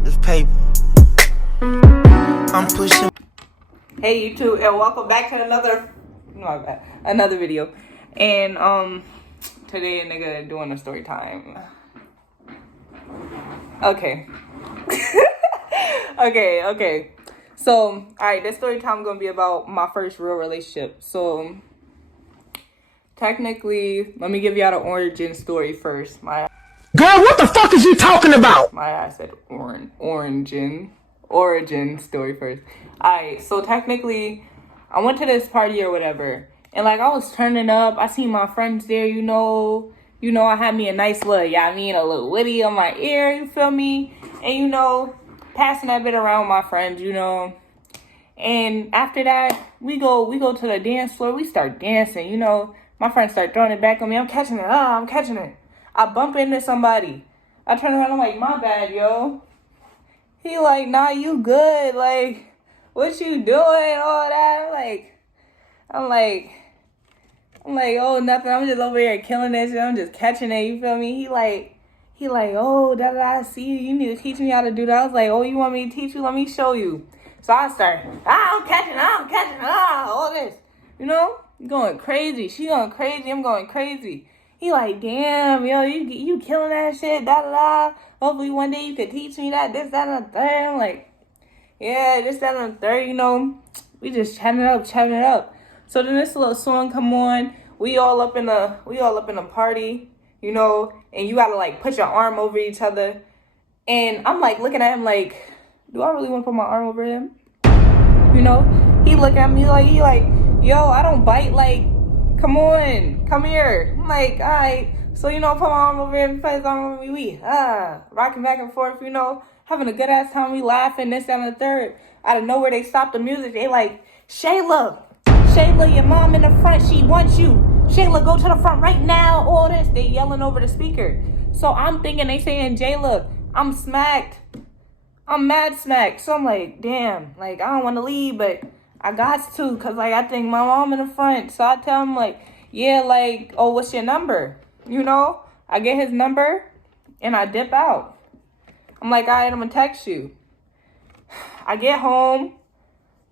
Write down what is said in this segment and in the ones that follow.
with this paper. I'm pushing. Hey YouTube, and welcome back to another video. And today a nigga doing a story time. Okay. okay. So, alright, this story time is gonna be about my first real relationship. So technically, let me give y'all the origin story first. Girl, what the fuck is you talking about? I said origin story first. Alright, so technically, I went to this party or whatever, and like I was turning up. I seen my friends there, you know. I had me a nice little, a little witty on my ear, you feel me? And passing that bit around with my friends, And after that, we go to the dance floor. We start dancing, My friends start throwing it back on me. I'm catching it. I bump into somebody. I turn around. I'm like, my bad, yo. He like, nah, you good. Like, what you doing? All that. I'm like, oh, nothing. I'm just over here killing that shit. I'm just catching it. You feel me? He like, oh, I see you. You need to teach me how to do that. I was like, oh, you want me to teach you? Let me show you. So I start, I'm catching, all this. Going crazy. She going crazy. I'm going crazy. He like, damn, yo, you killing that shit, Hopefully one day you could teach me that, this, that, and the third. I'm like, yeah, this, that, and the third, We just chatting it up. So then this little song come on. We all up in a party, and you gotta like put your arm over each other. And I'm like looking at him like, do I really want to put my arm over him? He look at me like, yo, I don't bite, like, come on, come here. I'm like, all right. So, put my arm over him, put his arm over me. We, rocking back and forth, having a good ass time. We laughing, this, that, and the third. Out of nowhere, they stopped the music. They like, Shayla, your mom in the front, she wants you. Shayla, go to the front right now. All this, they yelling over the speaker. So I'm thinking they saying, Jayla, I'm smacked. I'm mad smacked. So I'm like, damn, like, I don't want to leave, but I got to, because, like, I think my mom in the front. So I tell him, like, yeah, like, oh, what's your number? I get his number, and I dip out. I'm like, all right, I'm going to text you. I get home.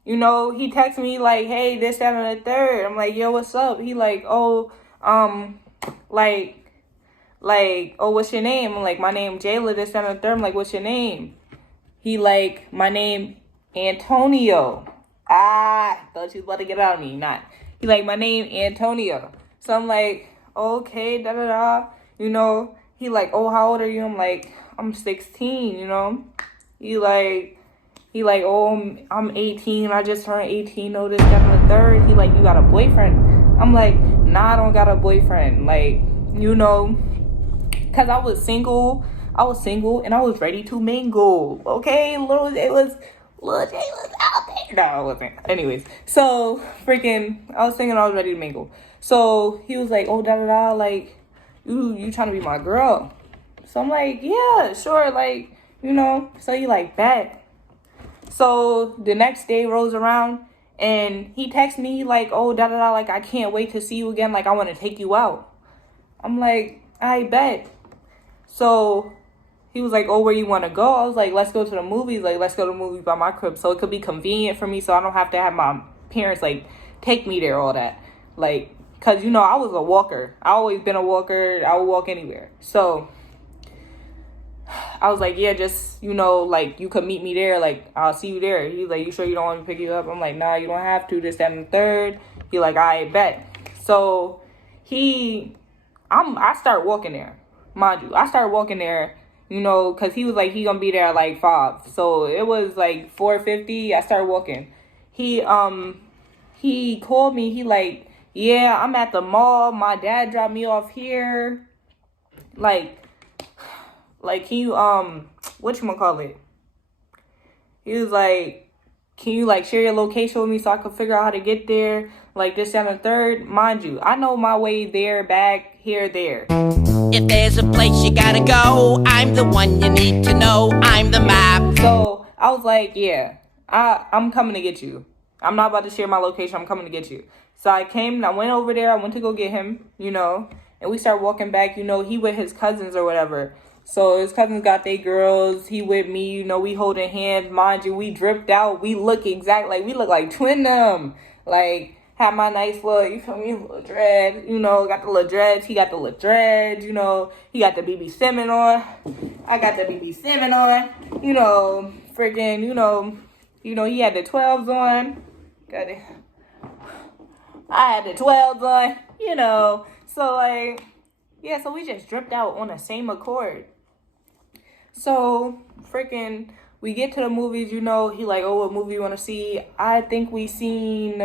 He texts me, like, hey, this, that, and the third. I'm like, yo, what's up? He like, oh, oh, what's your name? I'm like, my name Jayla, this, that, and the third. I'm like, what's your name? He like, my name Antonio. Thought you was about to get out of me. Not. He like, my name Antonio. So I'm like, okay, He like, oh, how old are you? I'm like, I'm 16, He like, oh, I'm 18. I just turned 18. Oh, this, that, and the third. He like, you got a boyfriend? I'm like, nah, I don't got a boyfriend. Like, because I was single and I was ready to mingle. Okay, it was out there. No, I wasn't. Anyways, so I was thinking I was ready to mingle. So he was like, oh, like, you trying to be my girl? So I'm like, yeah, sure, like, So he like, bet. So the next day rolls around and he texts me like, oh, like, I can't wait to see you again. Like, I want to take you out. I'm like, I bet. So he was like, oh, where you want to go? I was like, let's go to the movies. Like, let's go to the movies by my crib. So it could be convenient for me. So I don't have to have my parents, like, take me there, all that. Like, because, I was a walker. I always been a walker. I would walk anywhere. So I was like, yeah, just, like, you could meet me there. Like, I'll see you there. He's like, you sure you don't want me to pick you up? I'm like, nah, you don't have to. This, that, and the third. He like, I bet. So I start walking there. Mind you, I started walking there, because he was like, he gonna be there at like 5. So it was like 4:50. I started walking. He called me. He like, yeah, I'm at the mall. My dad dropped me off here. Like he whatchamacallit? He was like, can you like share your location with me so I could figure out how to get there? Like this, that, and the third. Mind you, I know my way there, back, here, there. If there's a place you gotta go, I'm the one you need to know. I'm the map. So I was like, yeah, I'm coming to get you. I'm not about to share my location. I'm coming to get you. So I came and I went over there. I went to go get him, and we started walking back. He with his cousins or whatever. So his cousins got their girls. He with me, you know, we holding hands. Mind you, we dripped out. We look we look like twin them. Like, had my nice little, you feel me, little dread. You know, got the little dreads. He got the little dreads, you know. He got the BB Simmons on. I got the BB Simmons on. You know, freaking, you know, he had the 12s on. Got it. I had the 12s on, you know. So, like, yeah, so we just dripped out on the same accord. So, freaking, we get to the movies, you know. He like, oh, what movie you want to see? I think we seen,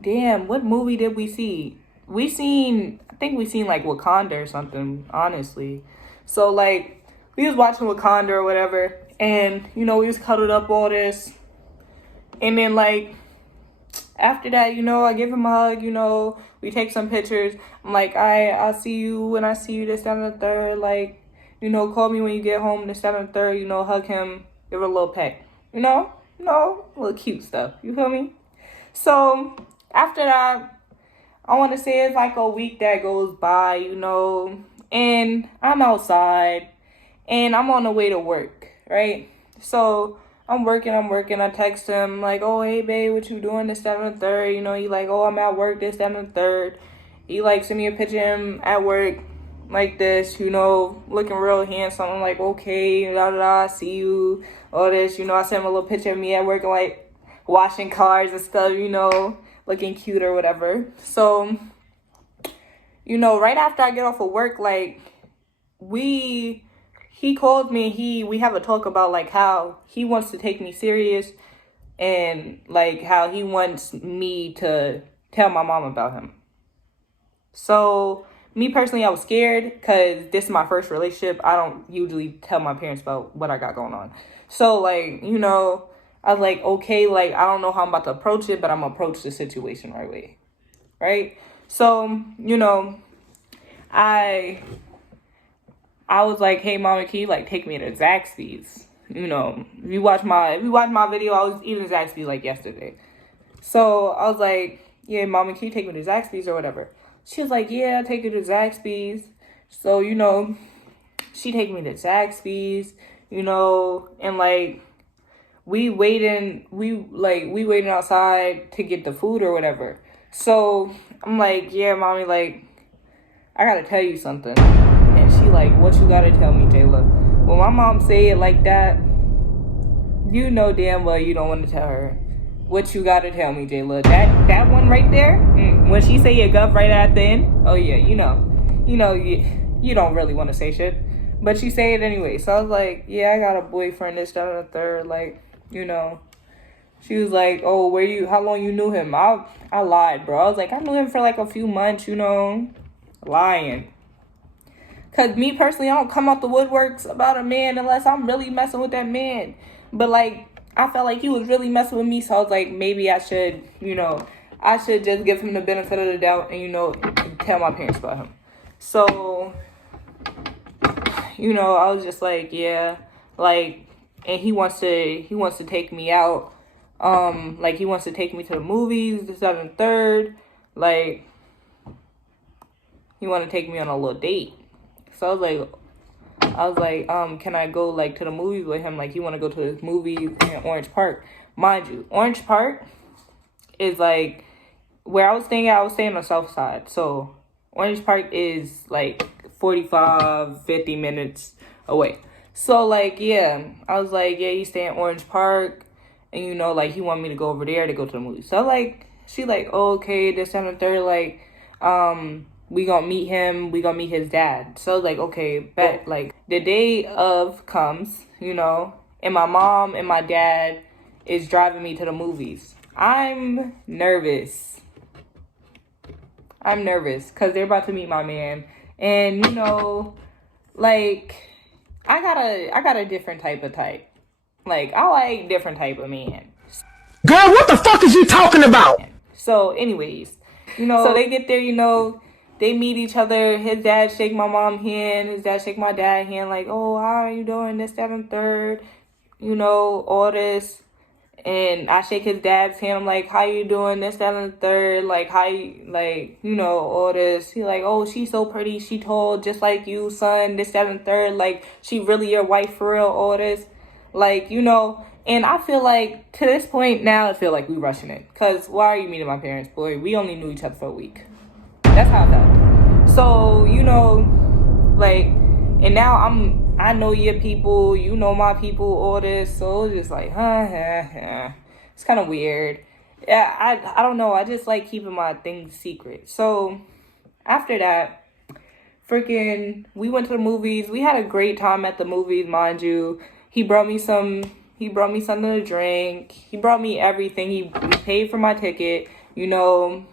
damn, what movie did we see? I think we seen, like, Wakanda or something, honestly. So, like, we was watching Wakanda or whatever. And, you know, we was cuddled up all this. And then, like, after that, you know, I give him a hug, you know, we take some pictures. I'm like, I'll see you when I see you this, that, and the third. Like, you know, call me when you get home this, that, and the third. You know, hug him, give her a little peck. You know, little cute stuff. You feel me? So, after that, I want to say it's like a week that goes by, you know, and I'm outside, and I'm on the way to work, right? So, I'm working. I text him, like, oh, hey, babe, what you doing this, that, and the third? You know, he like, oh, I'm at work this, that, and the third. He, like, sent me a picture of him at work like this, you know, looking real handsome. I'm like, okay, I see you, all this. You know, I sent him a little picture of me at work, like, washing cars and stuff, you know, looking cute or whatever. So, you know, right after I get off of work, like, he called me, we have a talk about, like, how he wants to take me serious and, like, how he wants me to tell my mom about him. So, me personally, I was scared because this is my first relationship. I don't usually tell my parents about what I got going on. So, like, you know, I was like, okay, like, I don't know how I'm about to approach it, but I'm going to approach the situation right way. Right? So, you know, I was like, hey, mama, can you, like, take me to Zaxby's? You know, if you watch my video, I was eating Zaxby's, like, yesterday. So, I was like, yeah, mama, can you take me to Zaxby's or whatever? She was like, yeah, I'll take you to Zaxby's. So, you know, she take me to Zaxby's, you know, and, like, we waiting outside to get the food or whatever. So, I'm like, yeah, mommy, like, I gotta tell you something. And she like, what you gotta tell me, Jayla? When my mom say it like that, you know damn well you don't want to tell her. What you gotta tell me, Jayla? That one right there, when she say your guff right at the end, oh yeah, you don't really want to say shit. But she say it anyway. So I was like, yeah, I got a boyfriend, this, that, and the third, like, you know. She was like, oh, how long you knew him? I lied, bro. I was like, I knew him for like a few months, you know. Lying. Because me personally, I don't come out the woodworks about a man unless I'm really messing with that man. But, like, I felt like he was really messing with me. So I was like, maybe I should, you know, just give him the benefit of the doubt and, you know, tell my parents about him. So, you know, I was just like, yeah, like, and he wants to take me out. Like, he wants to take me to the movies, this, that, and the third. Like, he want to take me on a little date. So I was like, can I go, like, to the movies with him? Like, he want to go to his movies in Orange Park. Mind you, Orange Park is, like, where I was staying on the south side. So, Orange Park is, like, 45, 50 minutes away. So, like, yeah, I was like, yeah, you stay in Orange Park. And, you know, like, he wanted me to go over there to go to the movies. So, like, she like, oh, okay, this, and the third, like, we gonna meet him, we gonna meet his dad. So, like, okay, bet, like, the day of comes, you know, and my mom and my dad is driving me to the movies. I'm nervous, because they're about to meet my man. And, you know, like, I got a different type of type. Like, I like different type of man. Girl, what the fuck is you talking about? So, anyways, you know, so they get there, you know, they meet each other. His dad shake my mom's hand. His dad shake my dad's hand. Like, oh, how are you doing? This, that, and third. You know, all this. And I shake his dad's hand. I'm like, how you doing? This, that, and the third. Like, how you, like, you know, all this. He like, oh, she's so pretty. She tall, just like you, son. This, that, and the third. Like, she really your wife for real, all this. Like, you know. And I feel like, to this point now, I feel like we rushing it. Because why are you meeting my parents, boy? We only knew each other for a week. That's how I felt. So, you know, like, and now I know your people, you know my people, all this. So it's just like, it's kind of weird. Yeah, I don't know. I just like keeping my things secret. So after that, freaking, we went to the movies. We had a great time at the movies, mind you. He brought me something to drink. He brought me everything. He paid for my ticket, you know.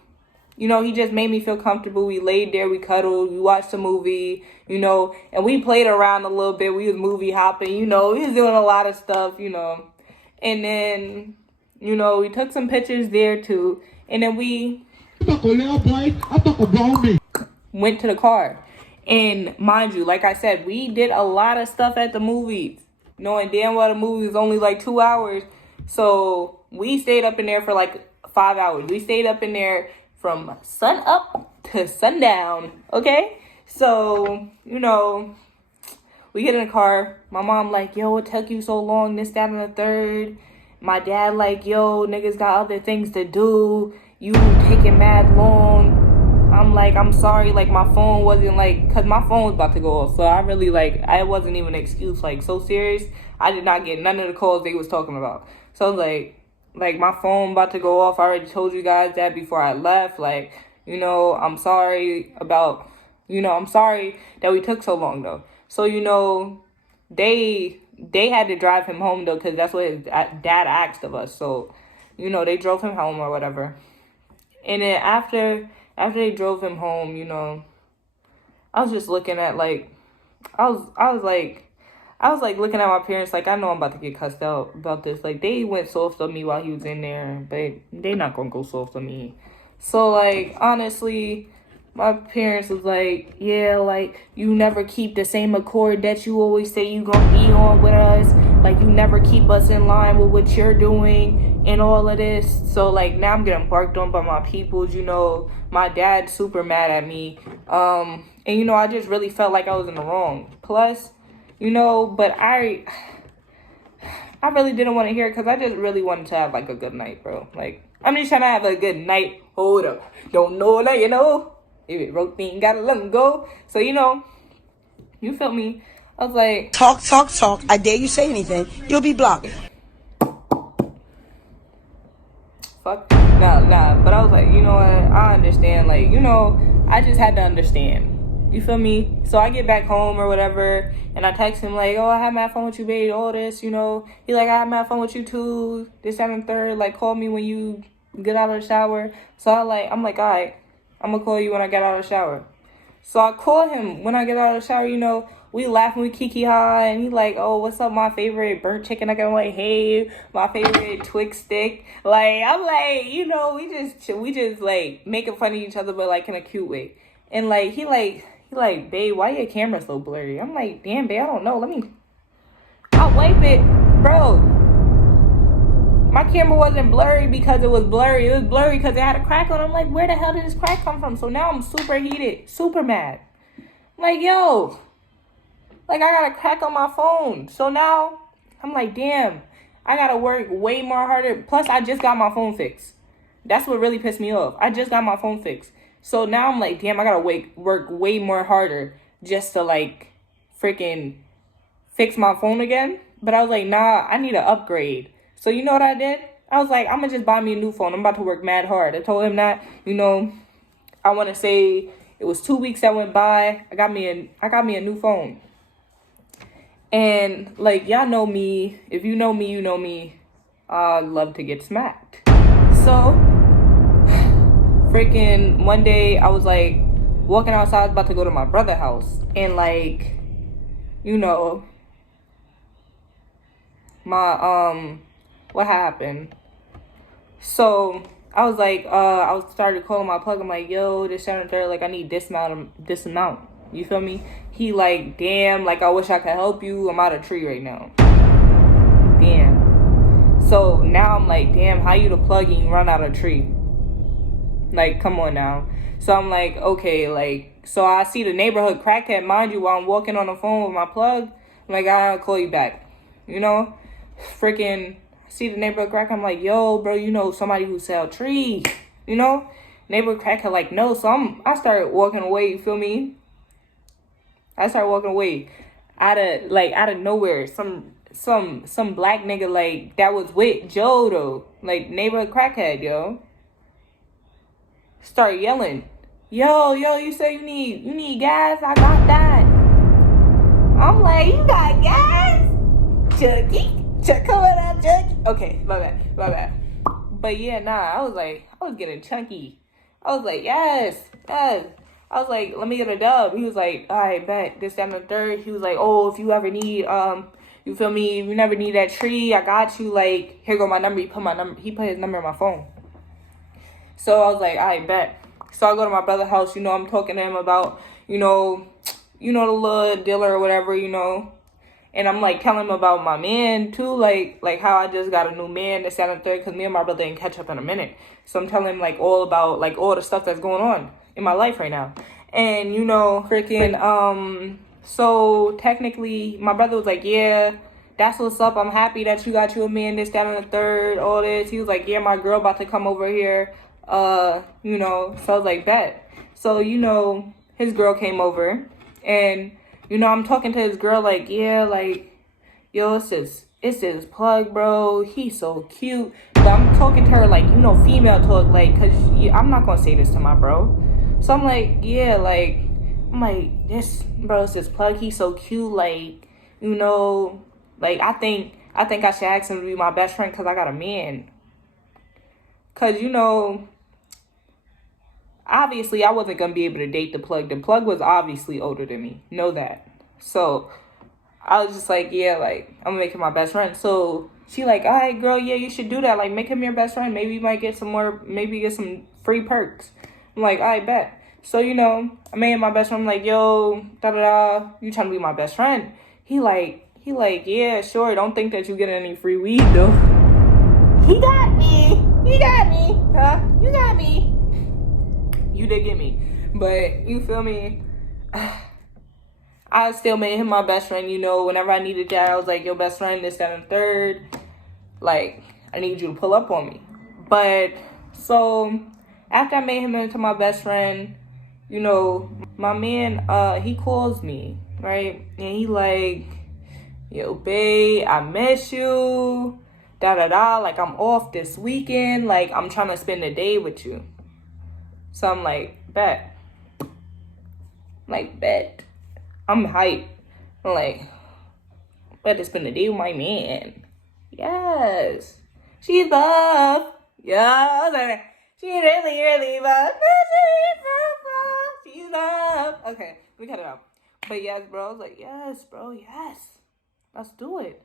You know, he just made me feel comfortable. We laid there, we cuddled, we watched a movie, you know, and we played around a little bit. We was movie hopping, you know, we was doing a lot of stuff, you know. And then, you know, we took some pictures there too. And then we went to the car. And mind you, like I said, we did a lot of stuff at the movies, knowing damn well the movie was only like 2 hours. So we stayed up in there for like 5 hours. We stayed up in there from sun up to sundown, okay? So, you know, we get in the car. My mom like, yo, it took you so long, this, that, and the third. My dad like, yo, niggas got other things to do. You taking mad long. I'm like, I'm sorry, like, my phone wasn't, like, because my phone was about to go off. So I really, like, I wasn't even an excuse, like, so serious. I did not get none of the calls they was talking about. So, like, my phone about to go off. I already told you guys that before I left. Like, you know, I'm sorry about, you know, I'm sorry that we took so long, though. So, you know, they had to drive him home, though, because that's what his dad asked of us. So, you know, they drove him home or whatever. And then after they drove him home, you know, I was just looking at, like, I was like looking at my parents like, I know I'm about to get cussed out about this. Like, they went soft on me while he was in there, but they not gonna go soft on me. So, like, honestly, my parents was like, yeah, like, you never keep the same accord that you always say you gonna be on with us. Like, you never keep us in line with what you're doing and all of this. So, like, now I'm getting barked on by my peoples, you know. My dad's super mad at me. And, you know, I just really felt like I was in the wrong. Plus, you know, but I really didn't want to hear it because I just really wanted to have, like, a good night, bro. Like, I'm just trying to have a good night. Hold up. Don't know that, you know. If it broke me, gotta let him go. So, you know, you feel me? I was like... Talk. I dare you say anything. You'll be blocked. Fuck. Nah. But I was like, you know what? I understand. Like, you know, I just had to understand. You feel me? So I get back home or whatever, and I text him like, oh, I had my phone with you, babe, all this, you know. He like, I had my phone with you too, this, that, and third. Like, call me when you get out of the shower. So I'm like, all right, I'm gonna call you when I get out of the shower. So I call him when I get out of the shower, you know. We laughing, we kiki ha, and he like, oh, what's up, my favorite burnt chicken? I'm like, hey, my favorite Twix stick. Like, I'm like, you know, we just like making fun of each other, but like in a cute way. And like, he like, babe, why your camera so blurry? I'm like, damn, babe, I don't know. I'll wipe it. Bro, my camera wasn't blurry because it was blurry. It was blurry because it had a crack on it. I'm like, where the hell did this crack come from? So now I'm super heated, super mad. I'm like, yo, like, I got a crack on my phone. So now I'm like, damn, I got to work way more harder. Plus, I just got my phone fixed. That's what really pissed me off. I just got my phone fixed. So now I'm like, damn, I gotta work way more harder just to, like, freaking fix my phone again. But I was like, nah, I need an upgrade. So you know what I did? I was like, I'm gonna just buy me a new phone. I'm about to work mad hard. I told him that, you know, I want to say it was 2 weeks that went by. I got me a new phone. And, like, y'all know me. If you know me, you know me. I love to get smacked. So... freaking one day I was like walking outside, I was about to go to my brother's house, and like, you know, my what happened? So I was like, I started calling my plug. I'm like, yo, this, that, and third, like, I need this amount. You feel me? He like, damn, like, I wish I could help you. I'm out of tree right now. Damn. So now I'm like, damn, how you the plug and you run out of tree? Like, come on now. So I'm like, okay, like, so I see the neighborhood crackhead, mind you, while I'm walking on the phone with my plug. I'm like, I'll call you back. You know? Freaking see the neighborhood crackhead. I'm like, yo, bro, you know somebody who sell trees. You know? Neighborhood crackhead like, no. So I started walking away, you feel me? I started walking away. Out of nowhere. Some black nigga, like, that was with Joe, though. Like, neighborhood crackhead, yo. Start yelling, yo, you say you need gas? I got that. I'm like, you got gas? Chucky? Come on out, Chucky. Okay, my bad. But yeah, nah, I was getting chunky. I was like, yes. I was like, let me get a dub. He was like, all right, bet, this, that, and the third. He was like, oh, if you ever need, you feel me, if you never need that tree, I got you. Like, here go my number. He put his number in my phone. So I was like, I bet. So I go to my brother's house, you know, I'm talking to him about, you know, the little dealer or whatever, you know. And I'm like telling him about my man too, like how I just got a new man, this, that, and the third, because me and my brother didn't catch up in a minute. So I'm telling him like all about like all the stuff that's going on in my life right now. And you know, freaking so technically my brother was like, yeah, that's what's up. I'm happy that you got you a man, this, that, and the third, all this. He was like, yeah, my girl about to come over here. You know, so I was like, bet. So, you know, his girl came over and, you know, I'm talking to his girl like, yeah, like, yo, it's this plug, bro. He's so cute. But I'm talking to her like, you know, female talk, like, cause I'm not gonna say this to my bro. So I'm like, yeah, like, I'm like, this, bro, it's this plug. He's so cute. Like, you know, like, I think I should ask him to be my best friend cause I got a man. Cause, you know, obviously, I wasn't going to be able to date the plug. The plug was obviously older than me. Know that. So, I was just like, yeah, like, I'm going to make him my best friend. So, she like, all right, girl, yeah, you should do that. Like, make him your best friend. Maybe you might get some free perks. I'm like, all right, bet. So, you know, I made him my best friend. I'm like, yo, da-da-da, you trying to be my best friend? He like, yeah, sure. Don't think that you get any free weed, though. He got me. Huh? You got me. You did get me. But, you feel me? I still made him my best friend, you know. Whenever I needed that, I was like, yo, best friend, this, that, and third. Like, I need you to pull up on me. But, so, after I made him into my best friend, you know, my man, he calls me, right? And he like, yo, babe, I miss you. Da-da-da. Like, I'm off this weekend. Like, I'm trying to spend the day with you. So I'm like, bet. I'm hyped. I'm like, better spend the day with my man. Yes. She's buff. Yeah. She really buff. She's buff. Okay, let me cut it out. But yes, bro. I was like, yes, bro. Yes. Let's do it.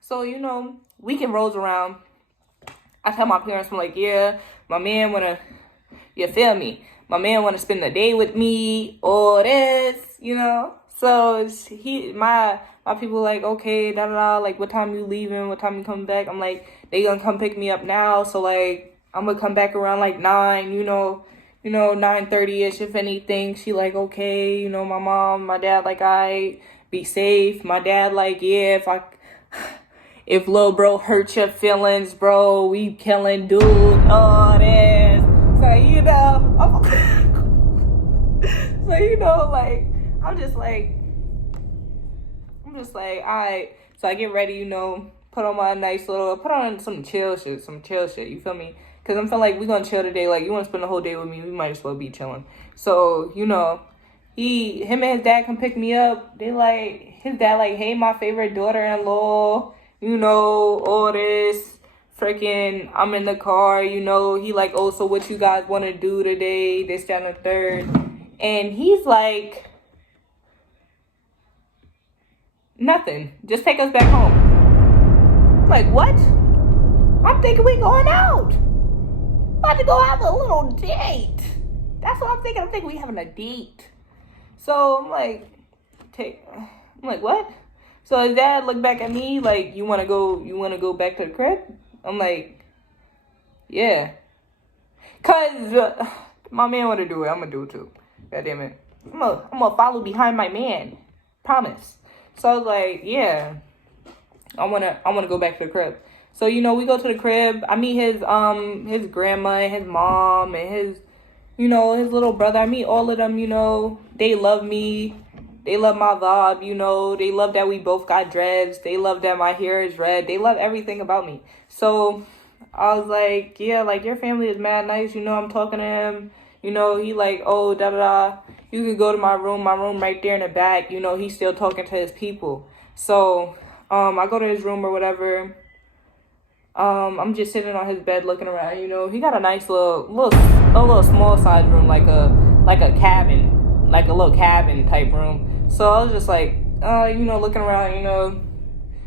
So, you know, weekend rolls around. I tell my parents, I'm like, yeah, my man wanna... You feel me? My man want to spend the day with me, all this, you know? So my people like, okay, da-da-da, like, what time you leaving? What time you coming back? I'm like, they gonna come pick me up now. So, like, I'm gonna come back around, like, 9, you know, 9:30-ish, if anything. She like, okay, you know, my mom, my dad, like, I be safe. My dad, like, yeah, if little bro hurt your feelings, bro, we killing dude, all this. So, you know, like, I'm just like, all right. So I get ready, you know, put on some chill shit, you feel me? Because I'm feeling like we're going to chill today. Like, you want to spend the whole day with me, we might as well be chilling. So, you know, him and his dad come pick me up. His dad like, hey, my favorite daughter-in-law, you know, all this. Freaking, I'm in the car, you know, he like, oh, so what you guys want to do today, this, that, and the third, and he's like, nothing, just take us back home. I'm like, what? I'm thinking we going out, about to go have a little date. That's what I'm thinking. I'm thinking we having a date. So I'm like, what? So his dad looked back at me like, you want to go back to the crib? I'm like, yeah. Cause my man want to do it, I'm gonna do it too. God damn it. I'm gonna follow behind my man. Promise. So I was like, yeah. I wanna go back to the crib. So, you know, we go to the crib. I meet his grandma and his mom and his little brother. I meet all of them, you know. They love me. They love my vibe, you know. They love that we both got dreads. They love that my hair is red. They love everything about me. So I was like, yeah, like, your family is mad nice. You know, I'm talking to him. You know, he like, oh, da-da-da. You can go to my room right there in the back. You know, he's still talking to his people. So I go to his room or whatever. I'm just sitting on his bed looking around. You know, he got a nice little small size room, like a cabin, like a little cabin type room. So I was just like, you know, looking around, you know,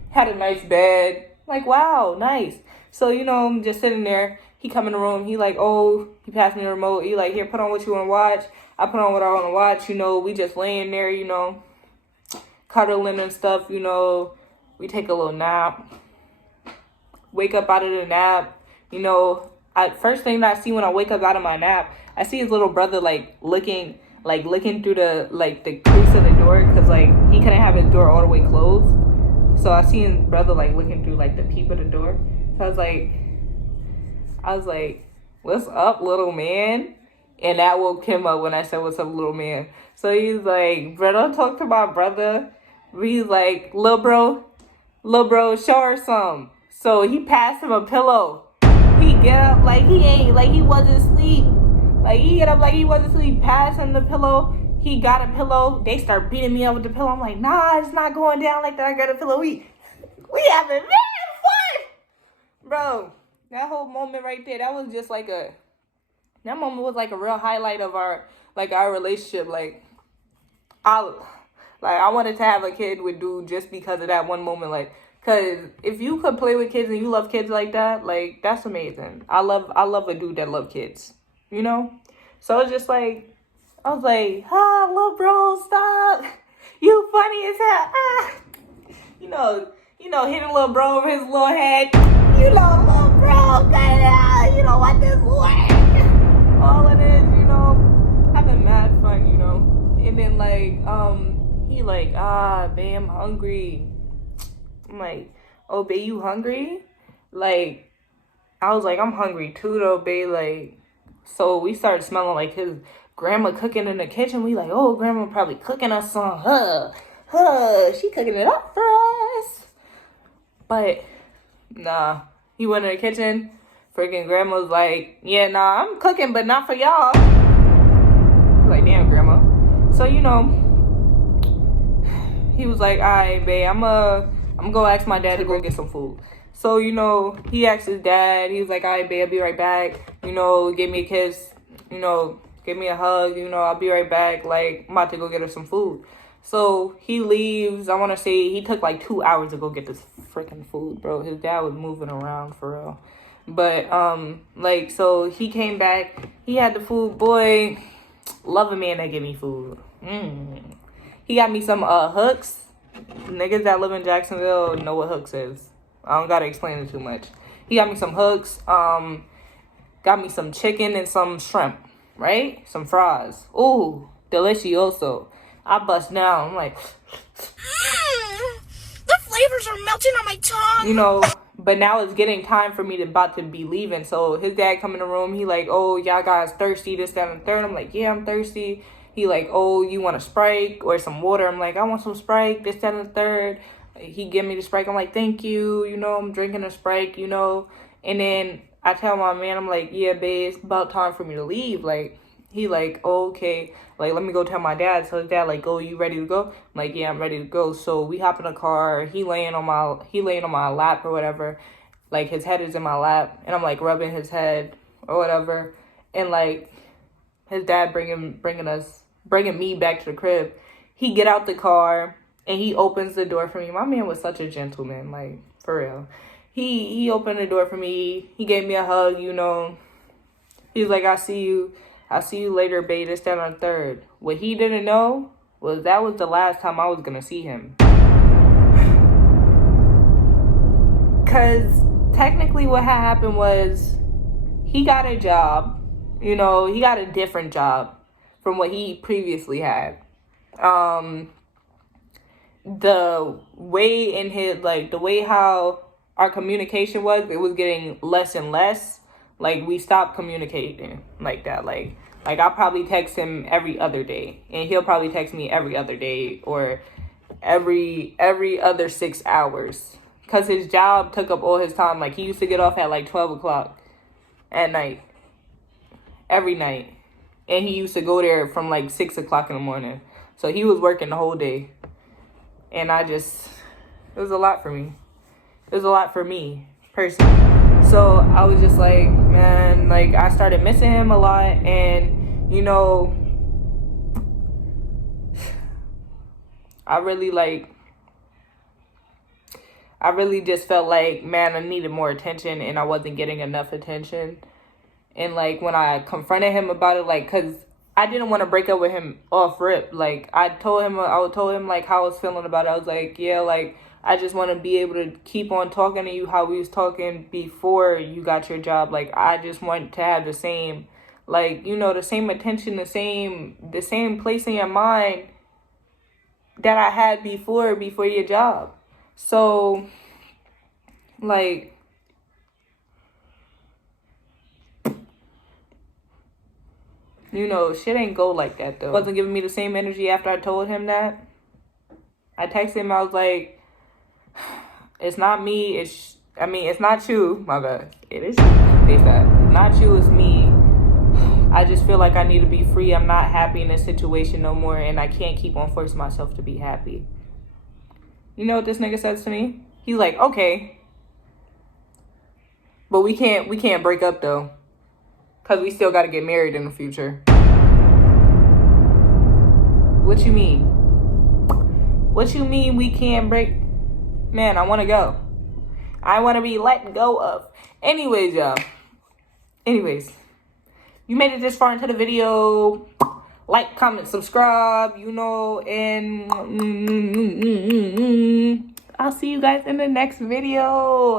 had a nice bed. Like, wow, nice. So, you know, I'm just sitting there. He come in the room. He like, oh, he passed me the remote. He like, here, put on what you want to watch. I put on what I want to watch. You know, we just laying there, you know, cuddling and stuff, you know. We take a little nap. Wake up out of the nap. You know, first thing that I see when I wake up out of my nap, I see his little brother like looking through the crease of the door, because like he couldn't have his door all the way closed. So I see his brother like looking through like the peep of the door. So I was like, what's up, little man? And that woke him up when I said, what's up, little man? So he's like, bro, don't talk to my brother. He's like, little bro, show her some. So he passed him a pillow. He get up like he wasn't asleep. Like, he get up like he wasn't asleep. Pass him the pillow. He got a pillow. They start beating me up with the pillow. I'm like, nah, it's not going down like that. I got a pillow. We having mad fun. Bro, that whole moment right there, that moment was like a real highlight of our relationship. Like, I wanted to have a kid with dude just because of that one moment. Like, cause if you could play with kids and you love kids like that, like, that's amazing. I love a dude that love kids, you know? So it's just like, I was like, little bro, stop. You funny as hell. You know, hitting little bro over his little head. You know, little bro, cut it out. You don't want this work. All it is, you know, having mad fun, you know. And then like, he like, babe, I'm hungry. I'm like, oh, babe, you hungry? Like, I was like, I'm hungry too, though, babe. Like, so we started smelling like his grandma cooking in the kitchen. We like, oh, grandma probably cooking us some. She cooking it up for us. But nah, he went in the kitchen. Freaking grandma was like, yeah, nah, I'm cooking, but not for y'all. Like, damn, grandma. So, you know, he was like, all right, babe, I'm gonna go ask my dad to go get some food. So, you know, he asked his dad. He was like, all right, babe, I'll be right back. You know, give me a kiss. You know, give me a hug. You know, I'll be right back. Like, I'm about to go get her some food. So he leaves. I want to say he took like 2 hours to go get this freaking food, bro. His dad was moving around for real. But, like, so he came back. He had the food. Boy, love a man that give me food. He got me some hooks. Niggas that live in Jacksonville know what hooks is. I don't gotta explain it too much. He got me some hooks. Got me some chicken and some shrimp, right? Some fries. Ooh, delicioso. I bust down. I'm like, the flavors are melting on my tongue. you know, but now it's getting time for me about to be leaving. So his dad come in the room. He like, oh, y'all guys thirsty, this, that, and the third. I'm like, yeah, I'm thirsty. He like, oh, you want a Sprite or some water? I'm like, I want some Sprite, this, that, and the third. He give me the Sprite. I'm like, thank you. You know, I'm drinking a Sprite, you know. And then I tell my man, I'm like, yeah, babe, it's about time for me to leave. Like, he like, oh, okay. Like, let me go tell my dad. So his dad like, oh, you ready to go? I'm like, yeah, I'm ready to go. So we hop in the car. He laying on my lap or whatever. Like, his head is in my lap. And I'm like rubbing his head or whatever. And like, his dad bringing me back to the crib. He get out the car and he opens the door for me. My man was such a gentleman, like, for real. He opened the door for me. He gave me a hug, you know. He's like, I'll see you later, babe, this, that, and the third. What he didn't know was that was the last time I was gonna see him. Cause technically what had happened was he got a job. You know, he got a different job from what he previously had. The way in his, like, the way how our communication was, it was getting less and less. Like, we stopped communicating like that. Like I'll probably text him every other day, and he'll probably text me every other day, or every other 6 hours, because his job took up all his time. Like, he used to get off at like 12 o'clock at night, every night, and he used to go there from like 6 o'clock in the morning. So he was working the whole day, and it was a lot for me. It was a lot for me personally. So I was just like, man, like, I started missing him a lot. And, you know, I really just felt like, man, I needed more attention, and I wasn't getting enough attention. And, like, when I confronted him about it, like, because I didn't want to break up with him off rip. Like, I told him like how I was feeling about it. I was like, yeah, like, I just want to be able to keep on talking to you how we was talking before you got your job. Like, I just want to have the same, like, you know, the same attention, the same place in your mind that I had before your job. So, like, you know, shit ain't go like that, though. Wasn't giving me the same energy after I told him that. I texted him, I was like, it's not me, it's not you, my bad. It is you. It's not you, it's me. I just feel like I need to be free. I'm not happy in this situation no more, and I can't keep on forcing myself to be happy. You know what this nigga says to me? He's like, okay, but we can't break up though, because we still got to get married in the future. What you mean? What you mean we can't break? Man, I want to go. I want to be let go of. Anyways, y'all. Anyways, you made it this far into the video. Like, comment, subscribe, you know, and I'll see you guys in the next video.